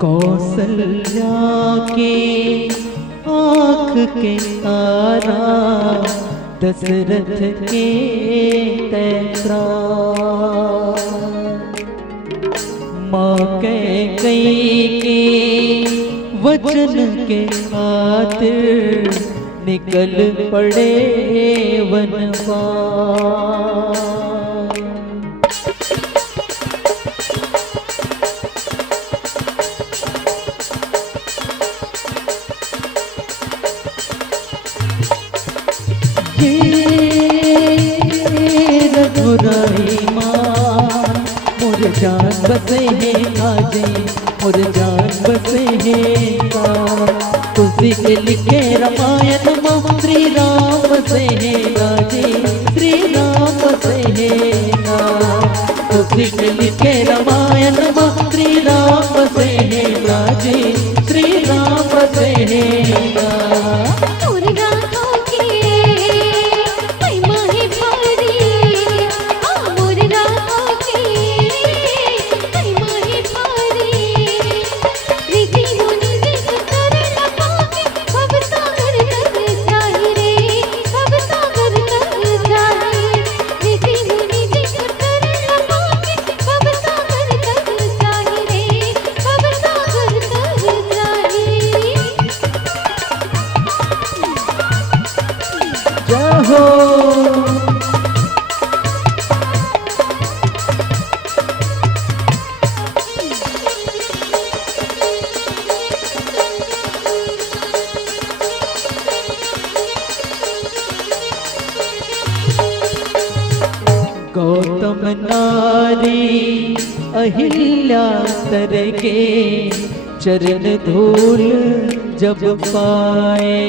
कौसल्या के आँख के तारा, दशरथ के तैतरा। माँ कैकेयी के वचन के खातिर निकल पड़े वनवास। रघुराई माँ मोर जान बसे हैं काजे, मोर जान बसे हैं का। तुलसी के लिखे रामायण में श्री राम बसे हैं काजे, श्री राम बसे हैं का। तुलसी के लिखे रामायण में श्री राम बसे हैं काजे, श्री राम बसे हैं का। गौतम नारी अहिल्या तर के चरण धूल जब पाए।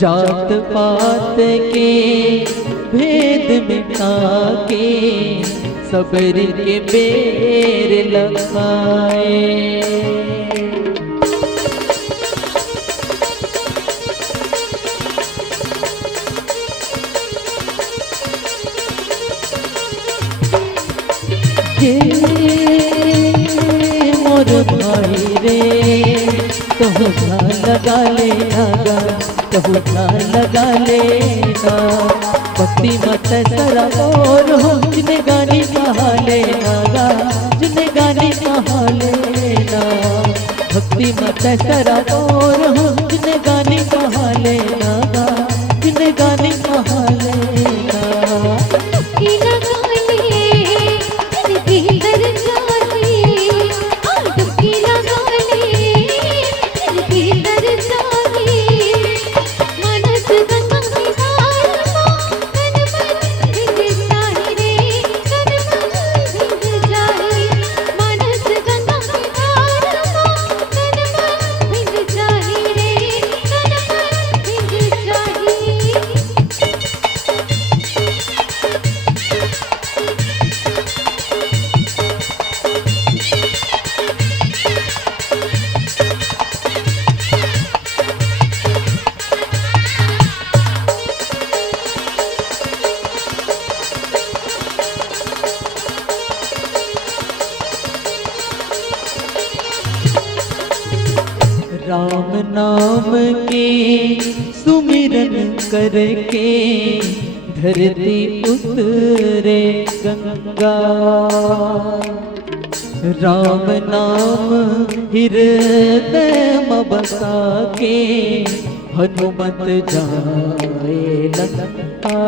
जात पात के भेद मिटा के सबरी के बेर लगाए। मोर भाई रे तोहरा लगा लेगा, तोहरा लगा लेगा। भक्ति मत सरा और हो जिन्हें गानी कहा लेगा, जिन्हें गानी कहा लेना। भक्ति मत सरा और हो जिन्हें गानी कहा लेगा, जिन्हें गानी कहा लेना। राम नाम के सुमिरन करके धरती उतरे गंगा। राम नाम हृदय में बसा के हनुमत जाए लंका।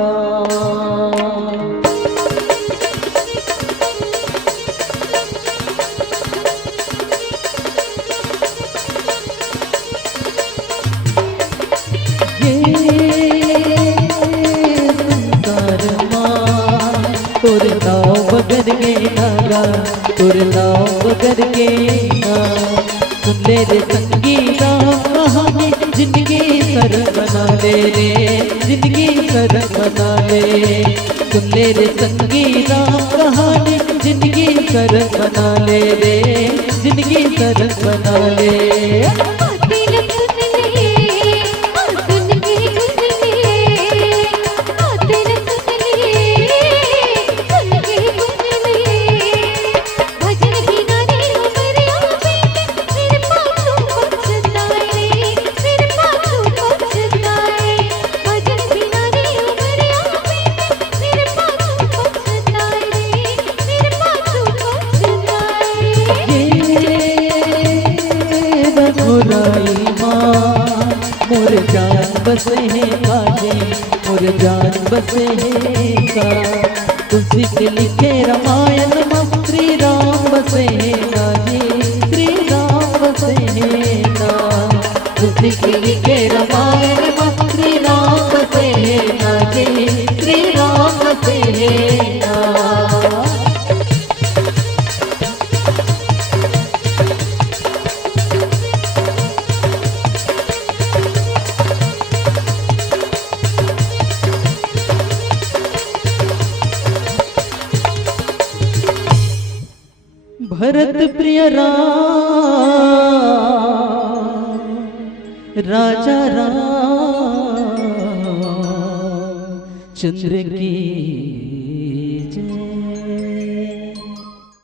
तुर नाव बगर के नागा, तुर नाव बगर के ना। सुन ले रे संगीता कहानी, जिंदगी सर बना ले रे, जिंदगी सर बना ले। सुन ले रे संगीता कहानी, जिंदगी सर बना ले रे, जिंदगी सर बना ले। बसे हैं काजे मोर जान बसे हैं का। तुलसी के लिखे रामायण में श्री राम बसे हैं काजे श्री राम बसे हैं का। तुलसी के लिखे रामायण में श्री राम बसे हैं काजे श्री राम बसे हैं का। भरत प्रिय राम राजा राम चंद्र की